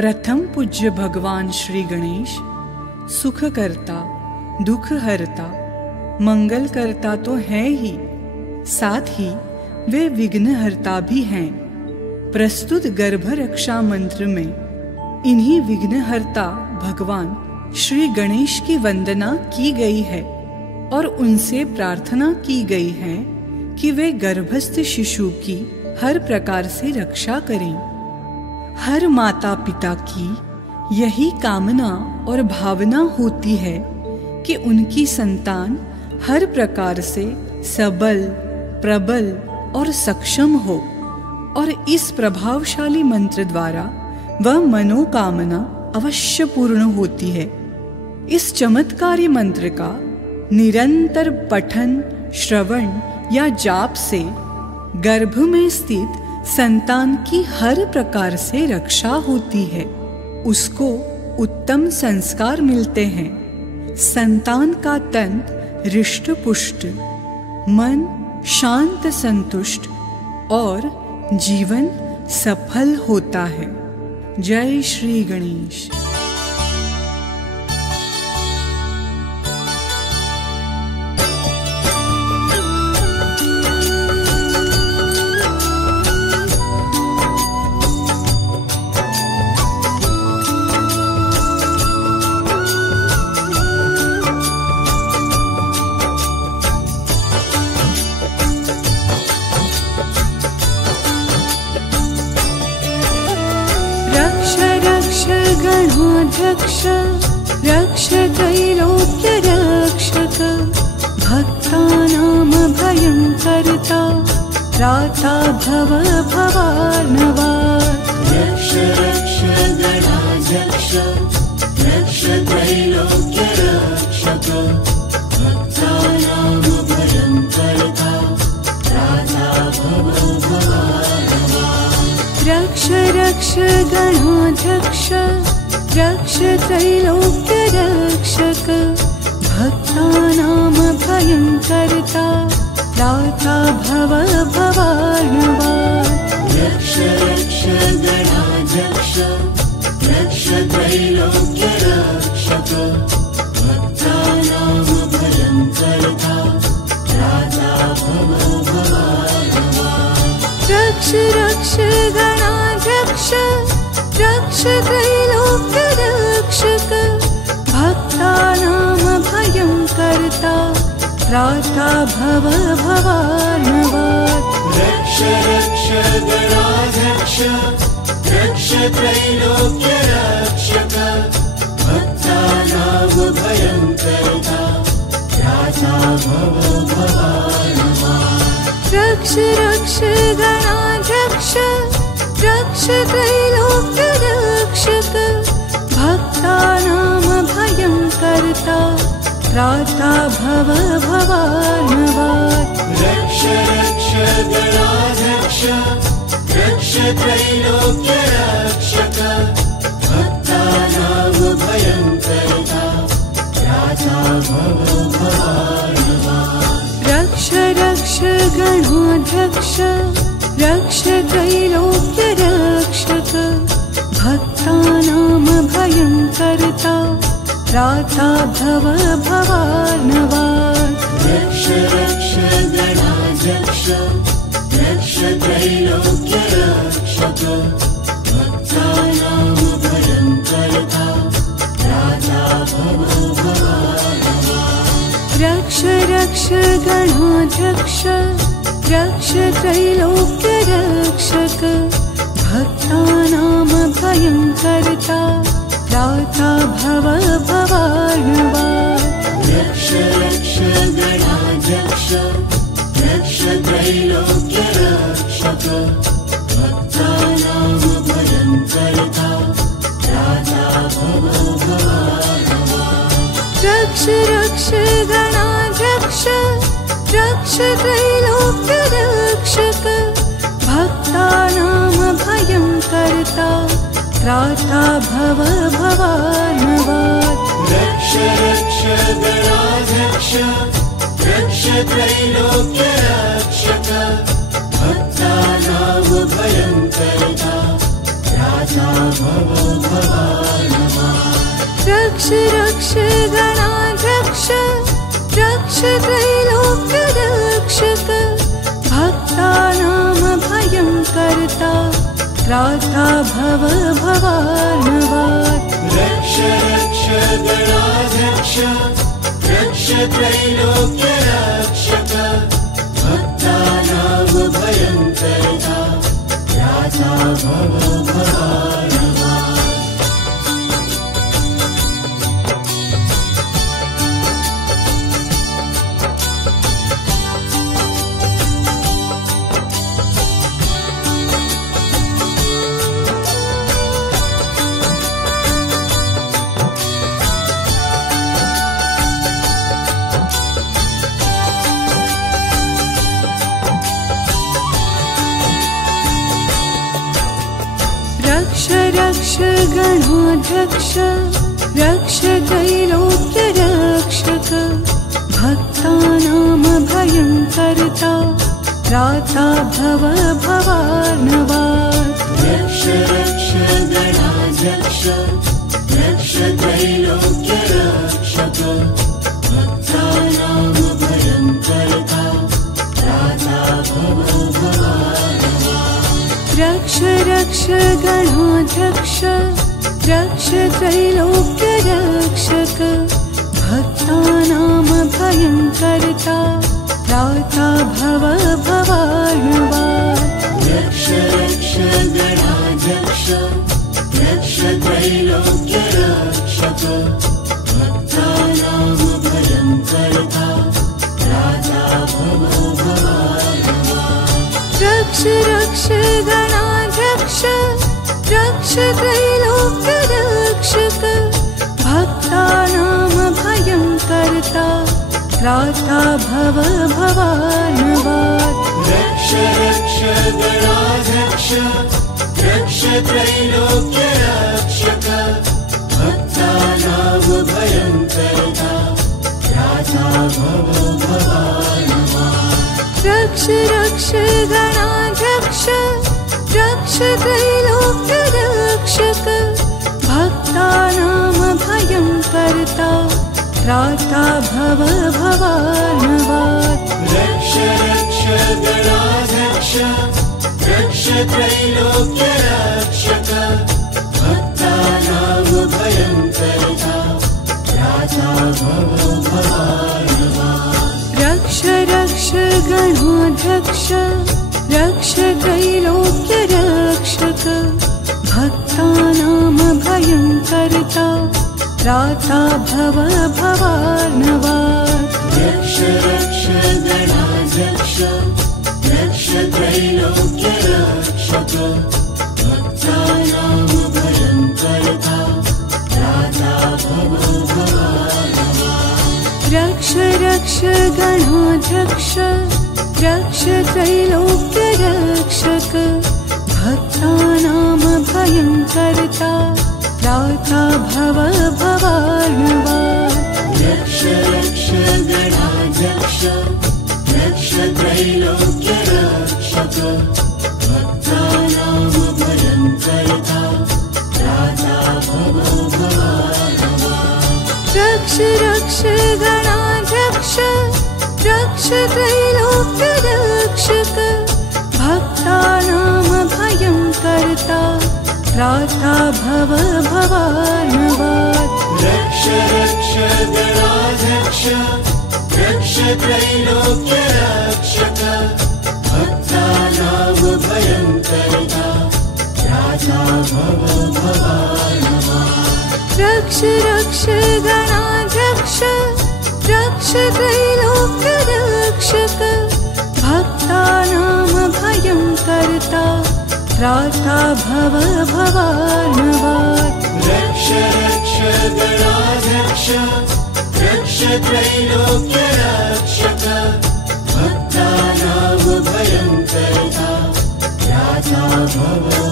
प्रथम पूज्य भगवान श्री गणेश सुख करता, दुख हरता, मंगल करता तो है ही, साथ ही वे विघ्नहर्ता भी हैं। प्रस्तुत गर्भ रक्षा मंत्र में इन्हीं विघ्नहर्ता भगवान श्री गणेश की वंदना की गई है और उनसे प्रार्थना की गई है कि वे गर्भस्थ शिशु की हर प्रकार से रक्षा करें। हर माता पिता की यही कामना और भावना होती है कि उनकी संतान हर प्रकार से सबल, प्रबल और सक्षम हो, और इस प्रभावशाली मंत्र द्वारा वह मनोकामना अवश्य पूर्ण होती है। इस चमत्कारी मंत्र का निरंतर पठन, श्रवण या जाप से गर्भ में स्थित संतान की हर प्रकार से रक्षा होती है, उसको उत्तम संस्कार मिलते हैं, संतान का तन हृष्ट पुष्ट, मन शांत संतुष्ट और जीवन सफल होता है। जय श्री गणेश। गणाध्यक्ष रक्ष त्रैलोक्य रक्षक, भक्तानां भयंकर्ता, त्राता भव भवार्णवात्। रक्ष रक्ष गणाध्यक्ष रक्ष त्रैलोक्य रक्षक, भक्तानां भयंकर्ता, त्राता भव भवार्णवात्। रक्ष रक्ष गणाध्यक्ष रक्ष त्रैलोक्य रक्षक, भक्तानां भयंकर्ता, त्राता भव भवार्णवात्। रक्ष रक्ष गणाध्यक्ष रक्ष त्रैलोक्य रक्षक, भक्तानां भयंकर्ता, त्राता भव भवार्णवात्। रक्ष रक्ष गणाध्यक्ष रक्ष त्रैलोक्य रक्षक, भक्तानां भयंकर्ता, त्राता भव भवार्णवात्। रक्ष रक्ष गणाध्यक्ष रक्ष त्रैलोक्य रक्षक, भक्तानां भयंकर्ता, त्राता भव भवार्णवात्। रक्ष रक्ष गणाध्यक्ष रक्ष त्रैलोक्य रक्षक, भक्तानां भयंकर्ता, त्राता भव भवार्णवात्। रक्ष रक्ष गणाध्यक्ष रक्ष त्रैलोक्य रक्षक, भक्तानां भयंकर्ता, त्राता भव भवार्णवात्। रक्ष रक्ष गणाध्यक्ष रक्ष त्रैलोक्य रक्षक, भक्तानां भयंकर्ता, त्राता भव भवार्णवात्। रक्ष रक्ष गणाध्यक्ष रक्ष त्रैलोक्य रक्षक, भक्तानां भयंकर्ता, त्राता भव भवार्णवात्। रक्ष रक्ष गणाध्यक्ष रक्ष त्रैलोक्य रक्षक, भक्तानां भयंकर्ता, त्राता भव भवार्णवात्। रक्ष रक्ष गणाध्यक्ष रक्ष त्रैलोक्य रक्षक, भक्तानां भयंकर्ता, त्राता भव भवार्णवात्। रक्ष रक्ष गणाध्यक्ष रक्ष त्रैलोक्य रक्षक, भक्तानां भयंकर्ता, त्राता भव भवार्णवात्। रक्ष रक्ष गणाध्यक्ष रक्ष त्रैलोक्य रक्षक, भक्तानां भयंकर्ता, त्राता भव त्राता भव भवार्णवात् रक्ष रक्ष गणाध्यक्ष रक्ष त्रैलोक्य रक्षक भक्तानां भयङ्करता त्राता भव भवार्णवात् रक्ष रक्ष गणाध्यक्ष रक्ष त्रैलोक्य रक्षक भक्तानां भयङ्करता त्राता भव भवार्णवात् रक्ष रक्ष गणाध्यक्ष रक्ष त्रैलोक्य रक्षक भक्तानां भयङ्करता त्राता भव भवार्णवात् रक्ष रक्ष गणाध्यक्ष रक्ष त्रैलोक्य रक्षक भक्तानां भयङ्करता त्राता भव भवार्णवात् रक्ष रक्ष गणाध्यक्ष रक्ष त्रैलोक्य रक्षक भक्तानां भयङ्करता त्राता भव भवार्णवात् रक्ष रक्ष गणाध्यक्ष रक्ष त्रैलोक्य रक्षक भक्तानां भयङ्करता त्राता भव भवार्णवात् रक्ष रक्ष गणाध्यक्ष रक्ष त्रैलोक्य रक्षक भक्तानां भयङ्करता त्राता भव भवार्णवात् रक्ष रक्ष गणाध्यक्ष रक्ष त्रैलोक्य रक्षक भक्तानां भयङ्करता त्राता भव भवार्णवात् रक्ष रक्ष गणाध्यक्ष रक्ष त्रैलोक्य रक्षक भक्तानां भयङ्करता त्राता भव भवार्णवात् रक्ष रक्ष गणाध्यक्ष रक्ष त्रैलोक्य रक्षक भक्तानां भयङ्करता त्राता भव भवार्णवात् रक्ष रक्ष गणाध्यक्ष रक्ष त्रैलोक्य रक्षक भक्तानां भयङ्करता त्राता भव भवार्णवात् रक्ष रक्ष गणाध्यक्ष रक्ष त्रैलोक्य रक्षक भक्तानां भयङ्करता त्राता भव भवार्णवात् रक्ष रक्ष गणाध्यक्ष रक्ष त्रैलोक्य रक्षक भक्तानां भयङ्करता त्राता भव भवार्णवात् रक्ष रक्ष गणाध्यक्ष रक्ष त्रैलोक्य रक्षक भक्तानां भयङ्करता त्राता भव भवार्णवात् रक्ष रक्ष गणाध्यक्ष रक्ष त्रैलोक्य रक्षक भक्तानां भयङ्करता त्राता भव भवार्णवात् रक्ष रक्ष गणाध्यक्ष रक्ष त्रैलोक्य रक्षक भक्तानां भयङ्करता त्राता भव भवार्णवात् रक्ष रक्ष गणाध्यक्ष रक्ष त्रैलोक्य रक्षक भक्तानां भयङ्करता त्राता भव